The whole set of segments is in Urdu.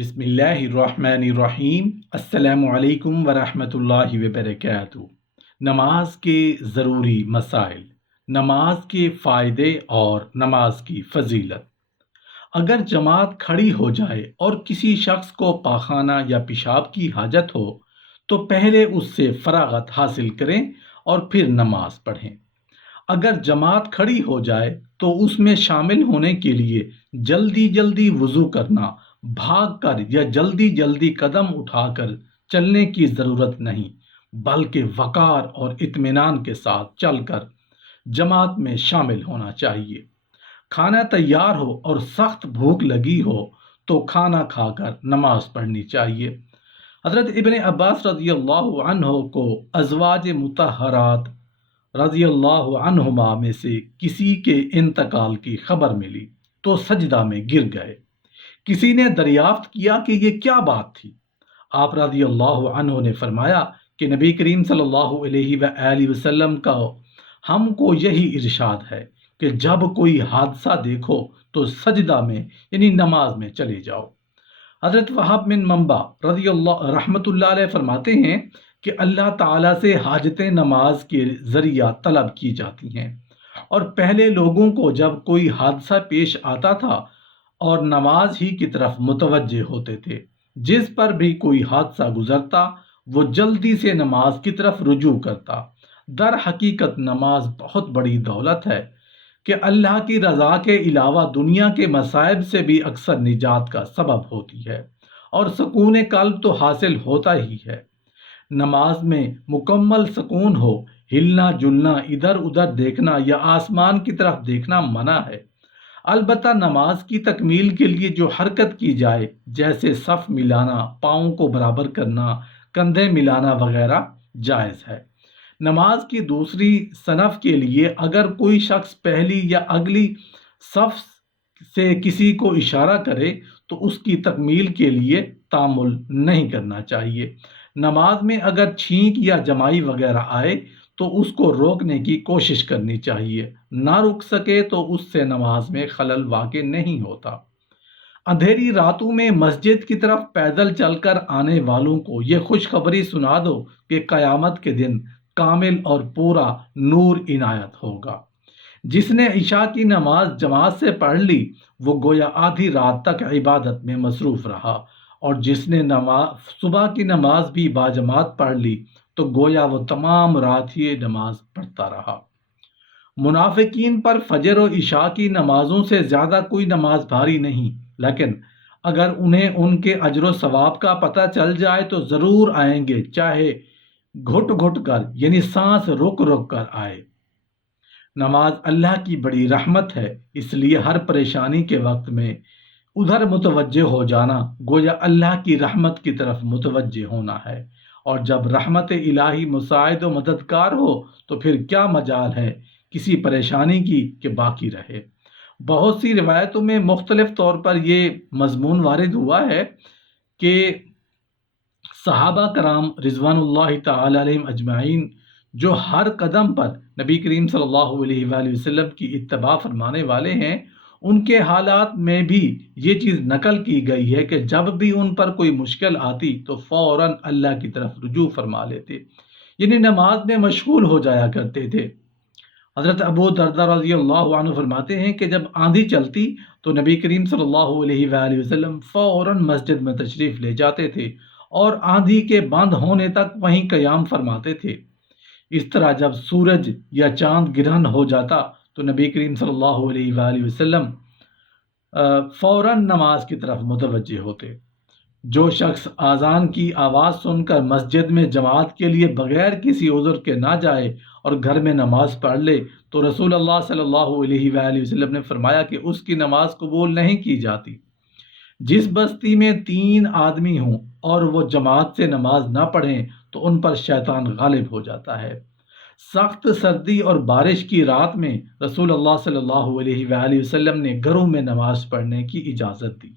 بسم اللہ الرحمن الرحیم۔ السلام علیکم ورحمۃ اللہ وبرکاتہ۔ نماز کے ضروری مسائل، نماز کے فائدے اور نماز کی فضیلت۔ اگر جماعت کھڑی ہو جائے اور کسی شخص کو پاخانہ یا پیشاب کی حاجت ہو تو پہلے اس سے فراغت حاصل کریں اور پھر نماز پڑھیں۔ اگر جماعت کھڑی ہو جائے تو اس میں شامل ہونے کے لیے جلدی جلدی وضو کرنا، بھاگ کر یا جلدی جلدی قدم اٹھا کر چلنے کی ضرورت نہیں، بلکہ وقار اور اطمینان کے ساتھ چل کر جماعت میں شامل ہونا چاہیے۔ کھانا تیار ہو اور سخت بھوک لگی ہو تو کھانا کھا کر نماز پڑھنی چاہیے۔ حضرت ابن عباس رضی اللہ عنہ کو ازواج مطہرات رضی اللہ عنہما میں سے کسی کے انتقال کی خبر ملی تو سجدہ میں گر گئے۔ کسی نے دریافت کیا کہ یہ کیا بات تھی؟ آپ رضی اللہ عنہ نے فرمایا کہ نبی کریم صلی اللہ علیہ وآلہ وسلم کا ہم کو یہی ارشاد ہے کہ جب کوئی حادثہ دیکھو تو سجدہ میں یعنی نماز میں چلے جاؤ۔ حضرت وہاب بن منبع رضی اللہ رحمۃ اللہ علیہ فرماتے ہیں کہ اللہ تعالیٰ سے حاجتیں نماز کے ذریعہ طلب کی جاتی ہیں، اور پہلے لوگوں کو جب کوئی حادثہ پیش آتا تھا اور نماز ہی کی طرف متوجہ ہوتے تھے، جس پر بھی کوئی حادثہ گزرتا وہ جلدی سے نماز کی طرف رجوع کرتا۔ در حقیقت نماز بہت بڑی دولت ہے کہ اللہ کی رضا کے علاوہ دنیا کے مصائب سے بھی اکثر نجات کا سبب ہوتی ہے، اور سکون قلب تو حاصل ہوتا ہی ہے۔ نماز میں مکمل سکون ہو، ہلنا جلنا، ادھر ادھر دیکھنا یا آسمان کی طرف دیکھنا منع ہے۔ البتہ نماز کی تکمیل کے لیے جو حرکت کی جائے، جیسے صف ملانا، پاؤں کو برابر کرنا، کندھے ملانا وغیرہ، جائز ہے۔ نماز کی دوسری صنف کے لیے اگر کوئی شخص پہلی یا اگلی صف سے کسی کو اشارہ کرے تو اس کی تکمیل کے لیے تامل نہیں کرنا چاہیے۔ نماز میں اگر چھینک یا جمائی وغیرہ آئے تو اس کو روکنے کی کوشش کرنی چاہیے، نہ رک سکے تو اس سے نماز میں خلل واقع نہیں ہوتا۔ اندھیری راتوں میں مسجد کی طرف پیدل چل کر آنے والوں کو یہ خوشخبری سنا دو کہ قیامت کے دن کامل اور پورا نور عنایت ہوگا۔ جس نے عشاء کی نماز جماعت سے پڑھ لی وہ گویا آدھی رات تک عبادت میں مصروف رہا، اور جس نے صبح کی نماز بھی باجماعت پڑھ لی تو گویا وہ تمام رات ہی نماز پڑھتا رہا۔ منافقین پر فجر و عشاء کی نمازوں سے زیادہ کوئی نماز بھاری نہیں، لیکن اگر انہیں ان کے اجر و ثواب کا پتہ چل جائے تو ضرور آئیں گے، چاہے گھٹ گھٹ کر یعنی سانس رک رک کر آئے۔ نماز اللہ کی بڑی رحمت ہے، اس لیے ہر پریشانی کے وقت میں ادھر متوجہ ہو جانا گویا اللہ کی رحمت کی طرف متوجہ ہونا ہے، اور جب رحمت الہی مساعد و مددگار ہو تو پھر کیا مجال ہے کسی پریشانی کی کہ باقی رہے۔ بہت سی روایتوں میں مختلف طور پر یہ مضمون وارد ہوا ہے کہ صحابہ کرام رضوان اللہ تعالی علیہم اجمعین جو ہر قدم پر نبی کریم صلی اللہ علیہ وآلہ وسلم کی اتباع فرمانے والے ہیں، ان کے حالات میں بھی یہ چیز نقل کی گئی ہے کہ جب بھی ان پر کوئی مشکل آتی تو فوراً اللہ کی طرف رجوع فرما لیتے، یعنی نماز میں مشغول ہو جایا کرتے تھے۔ حضرت ابو درداء رضی اللہ عنہ فرماتے ہیں کہ جب آندھی چلتی تو نبی کریم صلی اللہ علیہ وآلہ وسلم فوراً مسجد میں تشریف لے جاتے تھے اور آندھی کے بند ہونے تک وہیں قیام فرماتے تھے۔ اس طرح جب سورج یا چاند گرہن ہو جاتا تو نبی کریم صلی اللہ علیہ وآلہ وسلم فوراً نماز کی طرف متوجہ ہوتے۔ جو شخص اذان کی آواز سن کر مسجد میں جماعت کے لیے بغیر کسی عذر کے نہ جائے اور گھر میں نماز پڑھ لے تو رسول اللہ صلی اللہ علیہ وآلہ وسلم نے فرمایا کہ اس کی نماز قبول نہیں کی جاتی۔ جس بستی میں 3 آدمی ہوں اور وہ جماعت سے نماز نہ پڑھیں تو ان پر شیطان غالب ہو جاتا ہے۔ سخت سردی اور بارش کی رات میں رسول اللہ صلی اللہ علیہ وآلہ وسلم نے گھروں میں نماز پڑھنے کی اجازت دی۔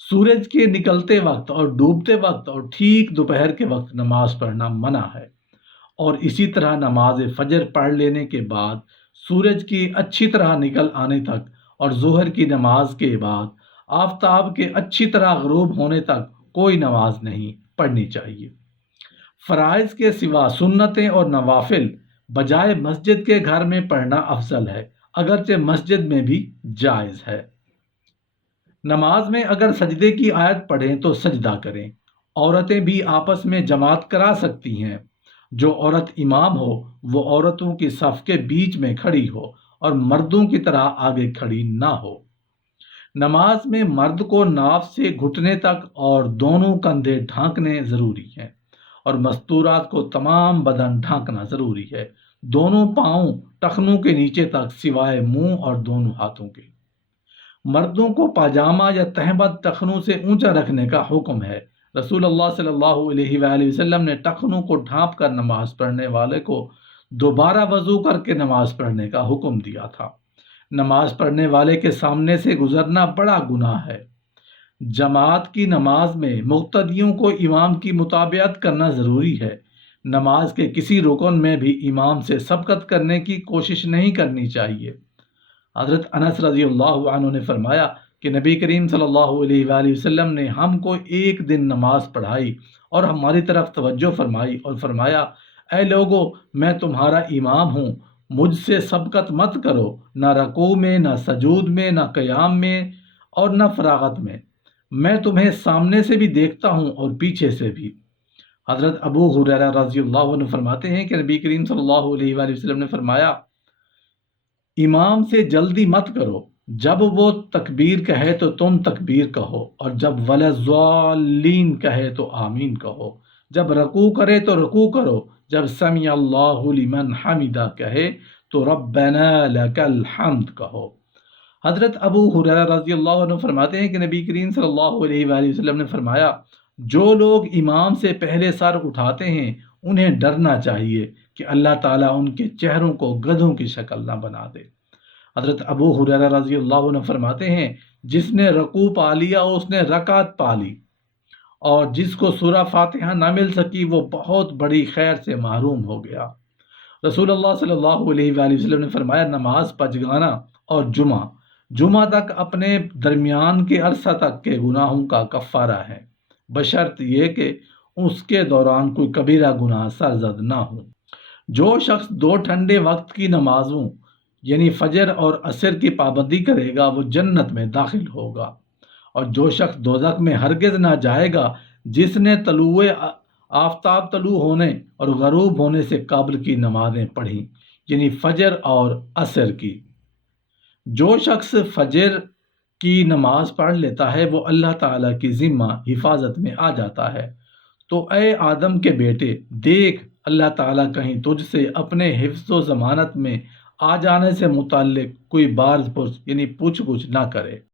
سورج کے نکلتے وقت اور ڈوبتے وقت اور ٹھیک دوپہر کے وقت نماز پڑھنا منع ہے، اور اسی طرح نماز فجر پڑھ لینے کے بعد سورج کی اچھی طرح نکل آنے تک اور ظہر کی نماز کے بعد آفتاب کے اچھی طرح غروب ہونے تک کوئی نماز نہیں پڑھنی چاہیے۔ فرائض کے سوا سنتیں اور نوافل بجائے مسجد کے گھر میں پڑھنا افضل ہے، اگرچہ مسجد میں بھی جائز ہے۔ نماز میں اگر سجدے کی آیت پڑھیں تو سجدہ کریں۔ عورتیں بھی آپس میں جماعت کرا سکتی ہیں۔ جو عورت امام ہو وہ عورتوں کی صف کے بیچ میں کھڑی ہو اور مردوں کی طرح آگے کھڑی نہ ہو۔ نماز میں مرد کو ناف سے گھٹنے تک اور دونوں کندھے ڈھانکنے ضروری ہیں، اور مستورات کو تمام بدن ڈھانکنا ضروری ہے، دونوں پاؤں ٹخنوں کے نیچے تک سوائے منہ اور دونوں ہاتھوں کے۔ مردوں کو پاجامہ یا تہبند ٹخنوں سے اونچا رکھنے کا حکم ہے۔ رسول اللہ صلی اللہ علیہ وآلہ وسلم نے ٹخنوں کو ڈھانپ کر نماز پڑھنے والے کو دوبارہ وضو کر کے نماز پڑھنے کا حکم دیا تھا۔ نماز پڑھنے والے کے سامنے سے گزرنا بڑا گناہ ہے۔ جماعت کی نماز میں مقتدیوں کو امام کی متابعت کرنا ضروری ہے۔ نماز کے کسی رکن میں بھی امام سے سبقت کرنے کی کوشش نہیں کرنی چاہیے۔ حضرت انس رضی اللہ عنہ نے فرمایا کہ نبی کریم صلی اللہ علیہ وآلہ وسلم نے ہم کو ایک دن نماز پڑھائی اور ہماری طرف توجہ فرمائی اور فرمایا، اے لوگو، میں تمہارا امام ہوں، مجھ سے سبقت مت کرو، نہ رکوع میں، نہ سجود میں، نہ قیام میں اور نہ فراغت میں تمہیں سامنے سے بھی دیکھتا ہوں اور پیچھے سے بھی۔ حضرت ابو ہریرہ رضی اللہ عنہ فرماتے ہیں کہ نبی کریم صلی اللہ علیہ وآلہ وسلم نے فرمایا، امام سے جلدی مت کرو، جب وہ تکبیر کہے تو تم تکبیر کہو، اور جب وَلَضَّالِّينَ کہے تو آمین کہو، جب رکوع کرے تو رکوع کرو، جب سمع اللہ لمن حمدہ کہے تو ربنا لک الحمد کہو۔ حضرت ابو ہریرہ رضی اللہ عنہ فرماتے ہیں کہ نبی کریم صلی اللہ علیہ وآلہ وسلم نے فرمایا، جو لوگ امام سے پہلے سر اٹھاتے ہیں انہیں ڈرنا چاہیے کہ اللہ تعالیٰ ان کے چہروں کو گدھوں کی شکل نہ بنا دے۔ حضرت ابو ہریرہ رضی اللہ عنہ فرماتے ہیں، جس نے رکوع پا لیا اس نے رکعت پا لی، اور جس کو سورہ فاتحہ نہ مل سکی وہ بہت بڑی خیر سے محروم ہو گیا۔ رسول اللہ صلی اللہ علیہ وآلہ وسلم نے فرمایا، نماز پچگانا اور جمعہ تک اپنے درمیان کے عرصہ تک کے گناہوں کا کفارہ ہے، بشرط یہ کہ اس کے دوران کوئی کبیرہ گناہ سرزد نہ ہو۔ جو شخص 2 ٹھنڈے وقت کی نمازوں یعنی فجر اور عصر کی پابندی کرے گا وہ جنت میں داخل ہوگا، اور جو شخص دوزخ میں ہرگز نہ جائے گا جس نے آفتاب طلوع ہونے اور غروب ہونے سے قبل کی نمازیں پڑھیں، یعنی فجر اور عصر کی۔ جو شخص فجر کی نماز پڑھ لیتا ہے وہ اللہ تعالیٰ کی ذمہ حفاظت میں آ جاتا ہے۔ تو اے آدم کے بیٹے، دیکھ اللہ تعالیٰ کہیں تجھ سے اپنے حفظ و ضمانت میں آ جانے سے متعلق کوئی بارز پرس یعنی پوچھ گچھ نہ کرے۔